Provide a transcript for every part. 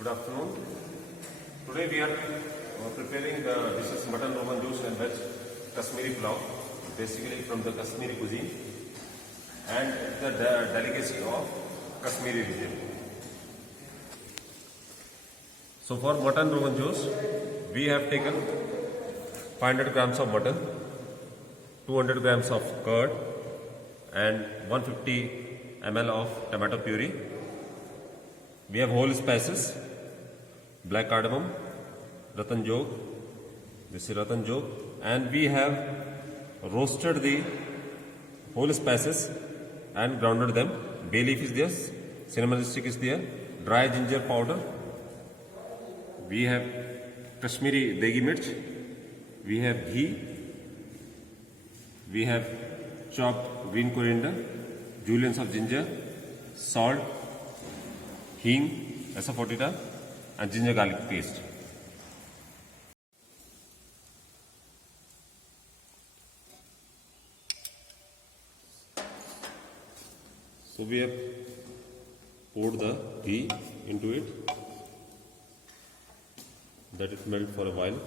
Good afternoon. Today we are preparing this is mutton rogan juice and veg Kashmiri pulao, basically from the Kashmiri cuisine and the delicacy of Kashmiri region. So for mutton rogan juice, we have taken 500 grams of mutton, 200 grams of curd, and 150 ml of tomato puree. We have whole spices, black cardamom, ratan jog, this is ratan jog, and we have roasted the whole spices and grounded them. Bay leaf is there, cinnamon stick is there, dry ginger powder. We have Kashmiri degi mirch, we have ghee, we have chopped green coriander, julienne of ginger, salt, hing, asafoetida, and ginger garlic paste. So we have poured the ghee into it, let it melt for a while.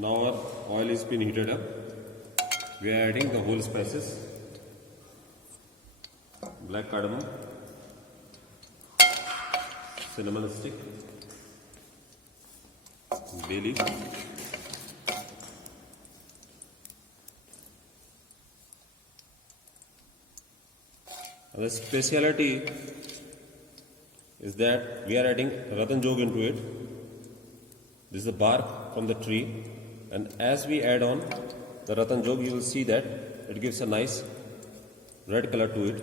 Now our oil is been heated up. We are adding the whole spices, black cardamom, cinnamon stick, bay leaf, and the speciality is that we are adding ratan jog into it. This is the bark from the tree, and as we add on the ratan jog, you will see that it gives a nice red color to it.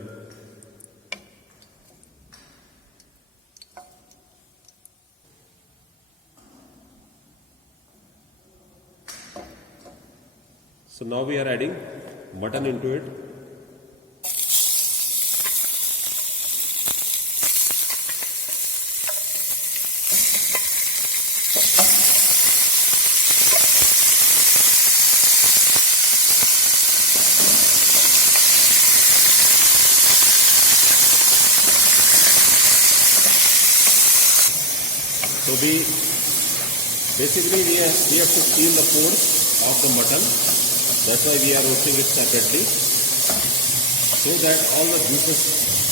So now we are adding mutton into it. So we have to peel the pores of the mutton. That's why we are roasting it separately, so that all the juices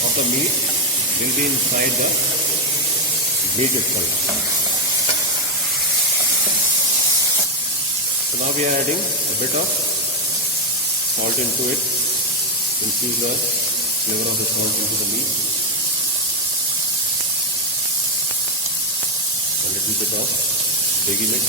of the meat will be inside the meat itself. So now we are adding a bit of salt into it, infuse the flavor of the salt into the meat. A little bit of degi mix.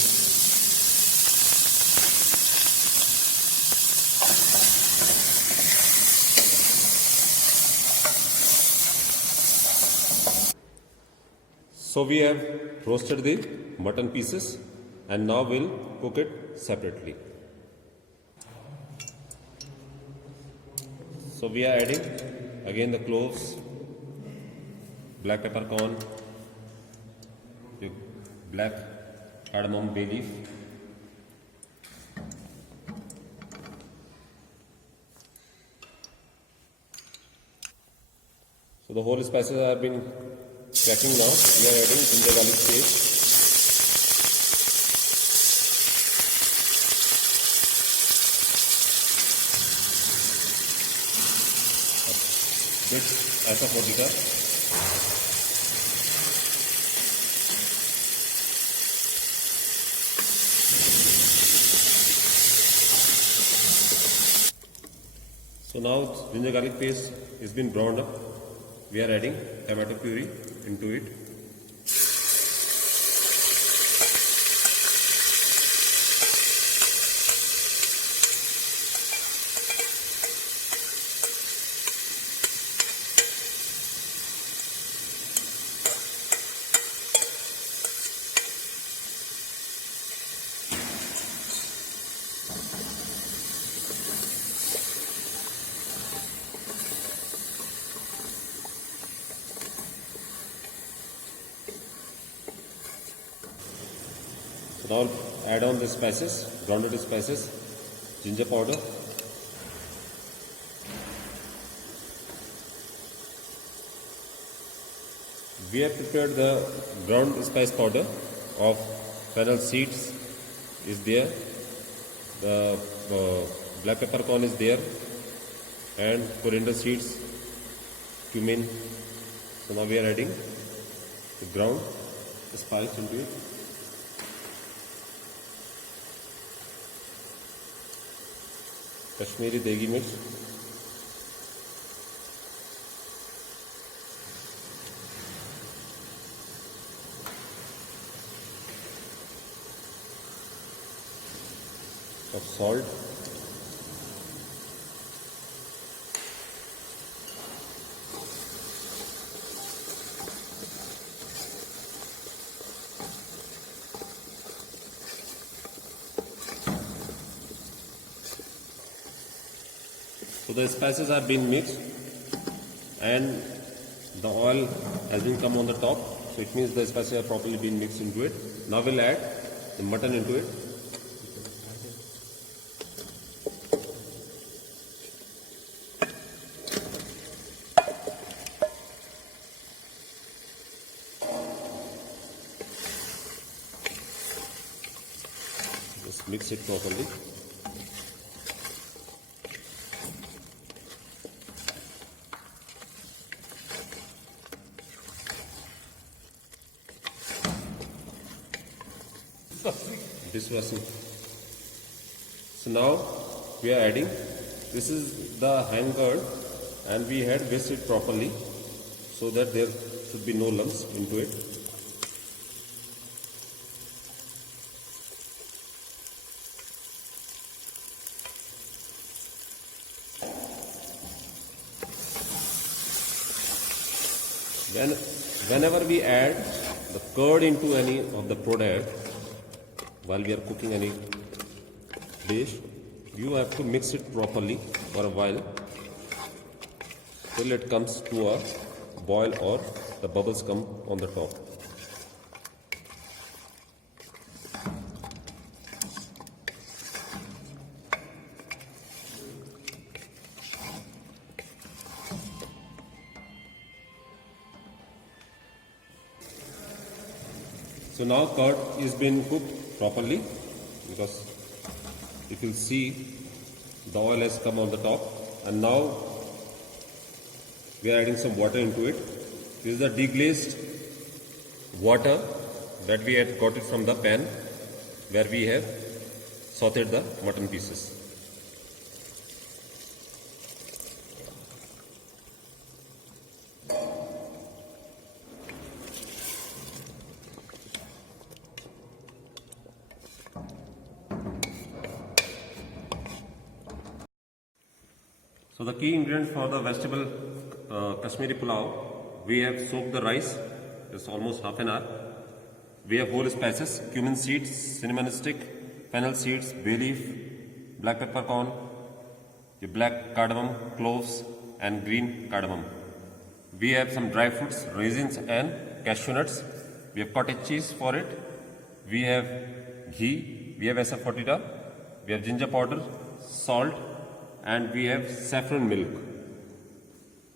So we have roasted the mutton pieces and now we'll cook it separately. So we are adding again the cloves, black peppercorn, black cardamom, bay leaf, so the whole spices have been cracking. Now we are adding ginger garlic paste, a bit asafoetida, so now ginger garlic paste has been browned up. We are adding tomato puree into it. Now add on the spices, grounded spices, ginger powder, we have prepared the ground spice powder of fennel seeds is there, the black peppercorn is there, and coriander seeds, cumin. So now we are adding the ground spice into it. Kashmiri degi mirch, of salt, so the spices are being mixed and the oil has been come on the top, so it means the spices are properly being mixed into it. Now we'll add the mutton into it. Just mix it properly. Dishwashing. So now we are adding, this is the hand curd and we had whisked it properly so that there should be no lumps into it. Whenever we add the curd into any of the product, while we are cooking any dish, you have to mix it properly for a while till it comes to a boil or the bubbles come on the top. So now curd is being cooked properly, because you will see the oil has come on the top, and now we are adding some water into it. This is the deglazed water that we had got it from the pan where we have sauteed the mutton pieces. So the key ingredient for the vegetable Kashmiri pulao, we have soaked the rice, it's almost half an hour. We have whole spices, cumin seeds, cinnamon stick, fennel seeds, bay leaf, black peppercorn, the black cardamom, cloves and green cardamom. We have some dry fruits, raisins and cashew nuts. We have cottage cheese for it. We have ghee, we have asafoetida, we have ginger powder, salt, and we have saffron milk,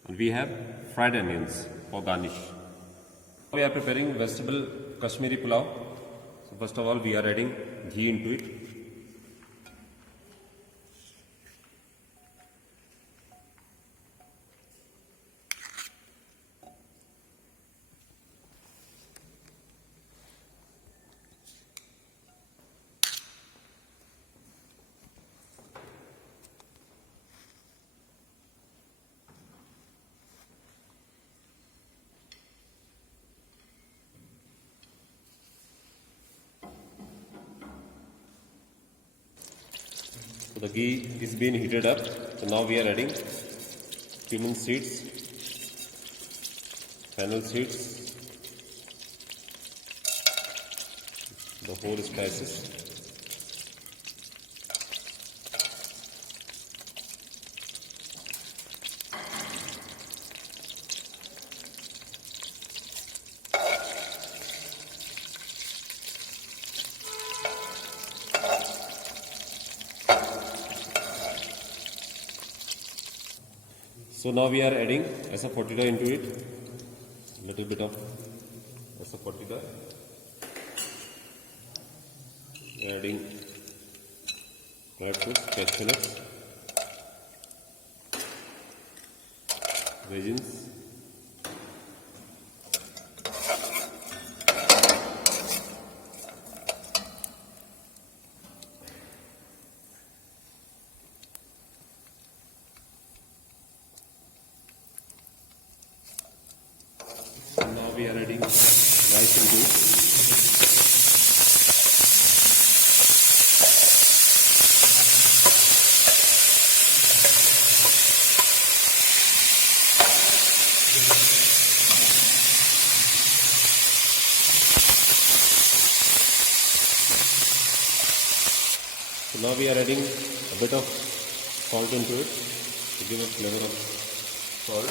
and we have fried onions for garnish. We are preparing vegetable Kashmiri pulao. So first of all we are adding ghee into it. So the ghee is being heated up. So now we are adding cumin seeds, fennel seeds, the whole spices, So now we are adding SF42 into it. Little bit of SF42. Adding dried fruits, cashews, raisins. Now we are adding rice into it. So now we are adding a bit of salt into it to give a flavor of salt.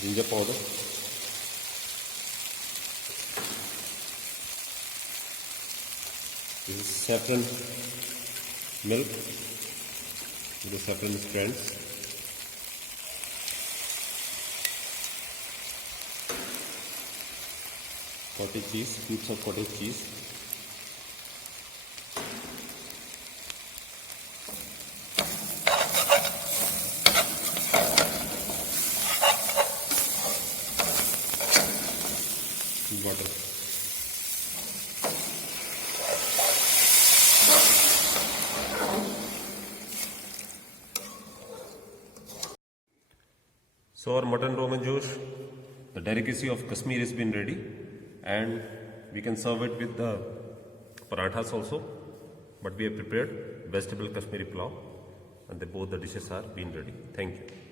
Ginger powder. This is saffron milk with the saffron strands. Cottage cheese, cubes of cottage cheese. Butter. So our mutton rogan josh, the delicacy of Kashmir has been ready, and we can serve it with the parathas also. But we have prepared vegetable Kashmiri pulao, and both the dishes are been ready. Thank you.